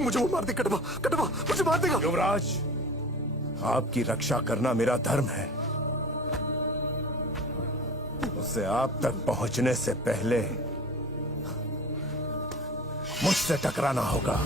मुझे वो मार दे। कटवा कटवा मुझे मार देगा। युवराज, आपकी रक्षा करना मेरा धर्म है। उसे आप तक पहुंचने से पहले मुझसे टकराना होगा।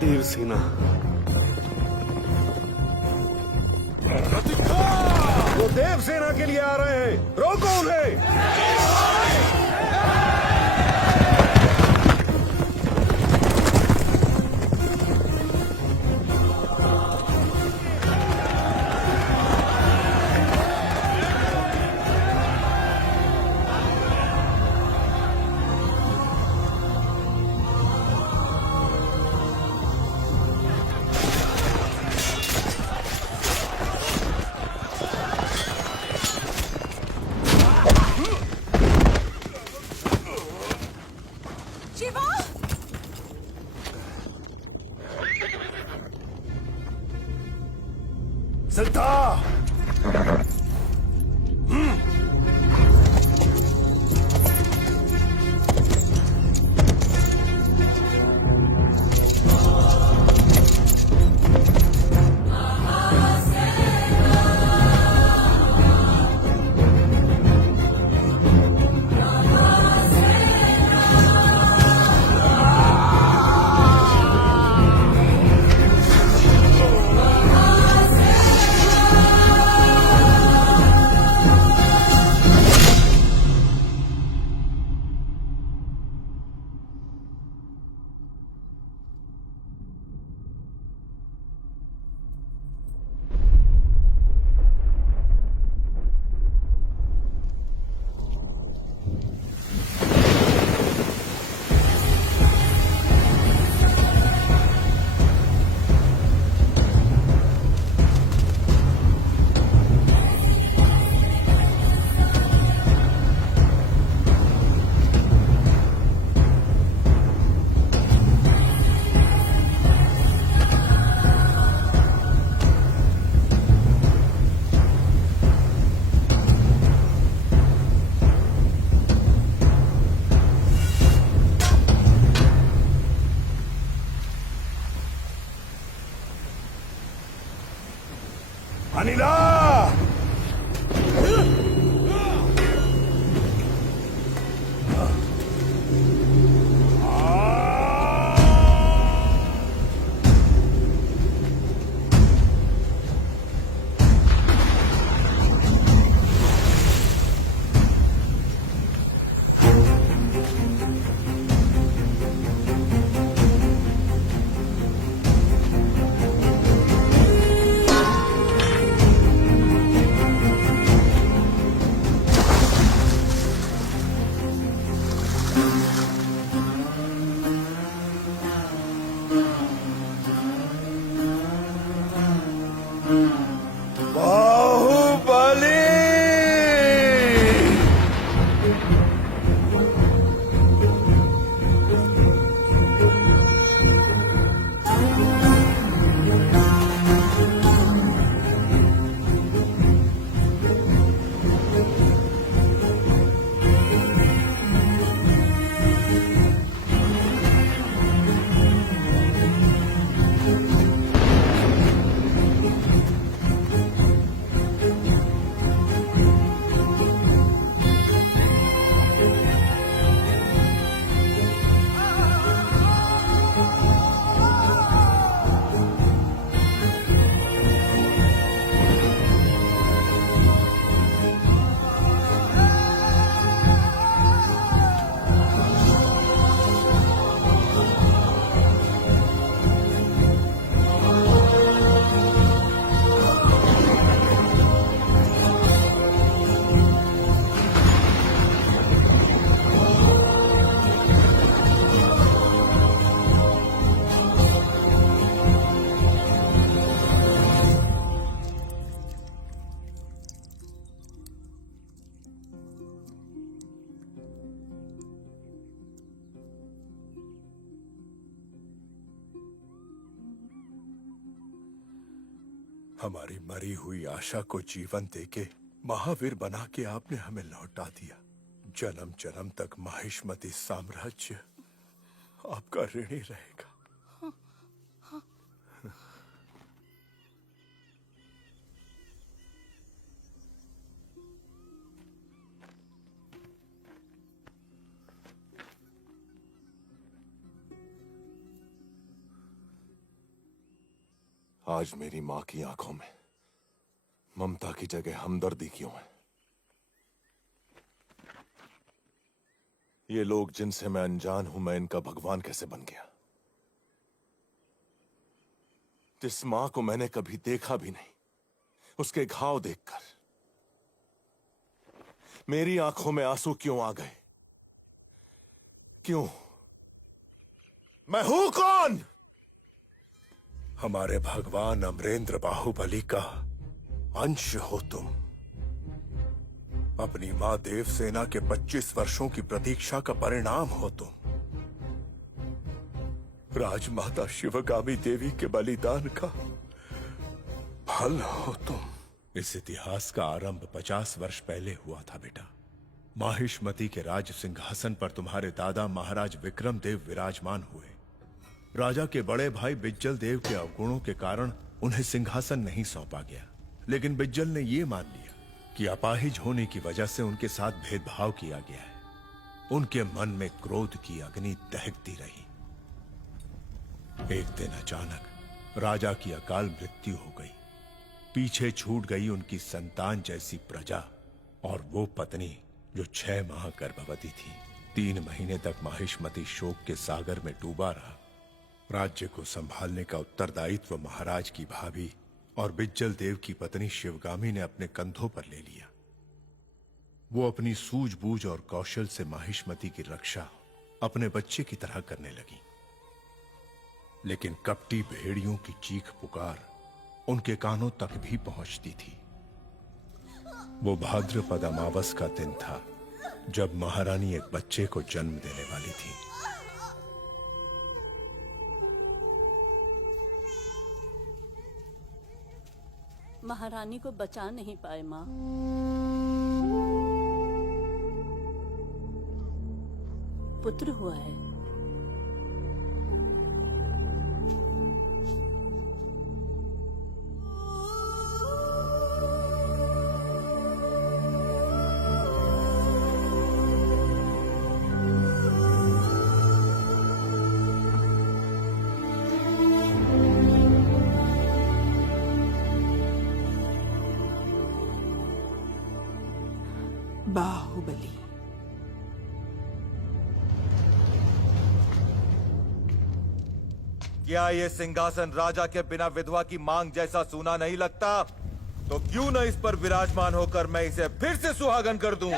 देवसेना, वो देवसेना के लिए आ रहे हैं, रोको उन्हें। हमारी मरी हुई आशा को जीवन देके महावीर बना के आपने हमें लौटा दिया। जन्म जन्म तक माहिष्मती साम्राज्य आपका ऋणी रहेगा। आज मेरी मां की आंखों में ममता की जगह हमदर्दी क्यों है? ये लोग जिनसे मैं अनजान हूं, मैं इनका भगवान कैसे बन गया? जिस मां को मैंने कभी देखा भी नहीं, उसके घाव देखकर मेरी आंखों में आंसू क्यों आ गए? क्यों? मैं हूं कौन? हमारे भगवान अमरेंद्र बाहुबली का अंश हो तुम। अपनी मां देवसेना के 25 वर्षों की प्रतीक्षा का परिणाम हो तुम। राजमाता शिवगामी देवी के बलिदान का फल हो तुम। इस इतिहास का आरंभ 50 वर्ष पहले हुआ था बेटा। माहिष्मती के राज सिंहासन पर तुम्हारे दादा महाराज विक्रम देव विराजमान हुए। राजा के बड़े भाई बिज्जल देव के अवगुणों के कारण उन्हें सिंहासन नहीं सौंपा गया, लेकिन बिज्जल ने यह मान लिया कि अपाहिज होने की वजह से उनके साथ भेदभाव किया गया है। उनके मन में क्रोध की अग्नि दहकती रही। एक दिन अचानक राजा की अकाल मृत्यु हो गई। पीछे छूट गई उनकी संतान जैसी प्रजा और वो पत्नी जो 6 माह गर्भवती थी। 3 महीने तक माहिष्मती शोक के सागर में डूबा रहा। राज्य को संभालने का उत्तरदायित्व महाराज की भाभी और बिज्जल देव की पत्नी शिवगामी ने अपने कंधों पर ले लिया। वो अपनी सूझबूझ और कौशल से माहिष्मती की रक्षा अपने बच्चे की तरह करने लगी। लेकिन कपटी भेड़ियों की चीख पुकार उनके कानों तक भी पहुंचती थी। वो भाद्रपद अमावस का दिन था जब महारानी एक बच्चे को जन्म देने वाली थी। महारानी को बचा नहीं पाए माँ। पुत्र हुआ है। बाहुबली। क्या ये सिंहासन राजा के बिना विधवा की मांग जैसा सूना नहीं लगता? तो क्यों न इस पर विराजमान होकर मैं इसे फिर से सुहागन कर दूं?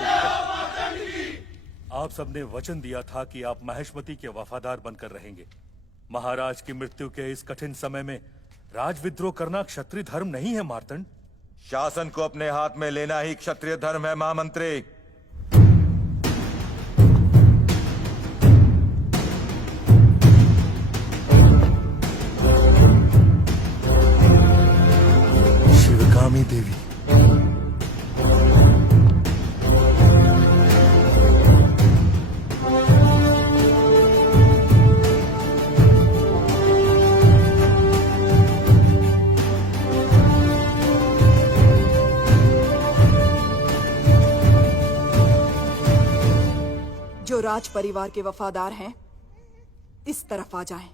आप सबने वचन दिया था कि आप माहिष्मती के वफादार बनकर रहेंगे। महाराज की मृत्यु के इस कठिन समय में राजविद्रोह करना क्षत्रिय धर्म नहीं है मार्तंड। शासन को अपने हाथ में लेना ही क्षत्रिय धर्म है महामंत्री। शिवगामी देवी, जो राज परिवार के वफादार हैं, इस तरफ आ जाएं।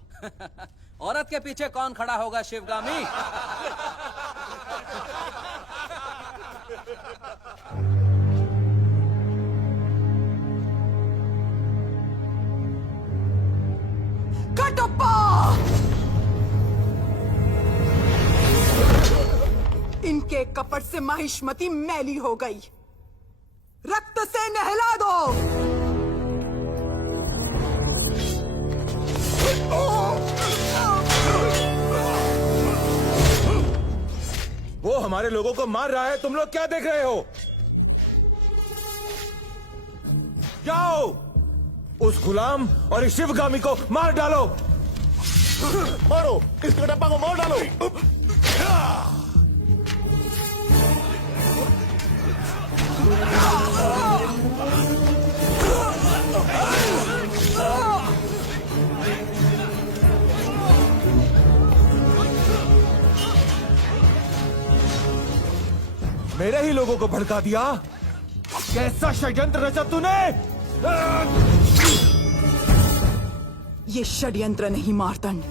औरत के पीछे कौन खड़ा होगा शिवगामी? कटप्पा! इनके कपट से माहिष्मती मैली हो गई। रक्त से नहला दो। वो हमारे लोगों को मार रहा है, तुम लोग क्या देख रहे हो? जाओ उस गुलाम और इस शिवगामी को मार डालो। मारो, इस कटप्पा को मार डालो। मेरे ही लोगों को भड़का दिया। कैसा षड्यंत्र रचा तूने? ये षड्यंत्र नहीं मार्तंड,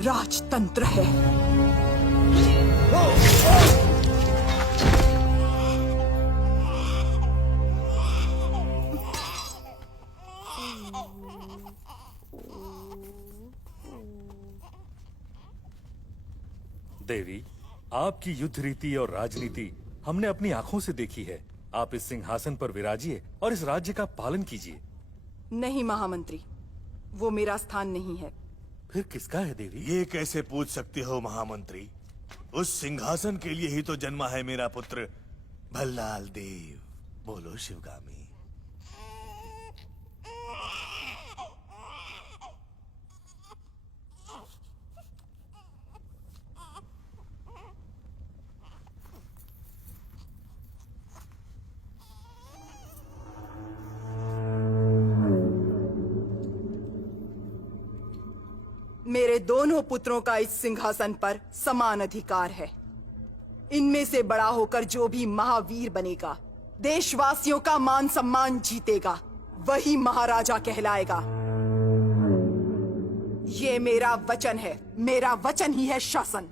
राजतंत्र है। देवी, आपकी युद्ध रीति और राजनीति हमने अपनी आंखों से देखी है। आप इस सिंहासन पर विराजिए और इस राज्य का पालन कीजिए। नहीं महामंत्री, वो मेरा स्थान नहीं है। फिर किसका है देवी? ये कैसे पूछ सकते हो महामंत्री? उस सिंहासन के लिए ही तो जन्मा है मेरा पुत्र भल्लाल देव। बोलो शिवगामी। मेरे दोनों पुत्रों का इस सिंहासन पर समान अधिकार है। इनमें से बड़ा होकर जो भी महावीर बनेगा, देशवासियों का मान सम्मान जीतेगा, वही महाराजा कहलाएगा। ये मेरा वचन है, मेरा वचन ही है शासन।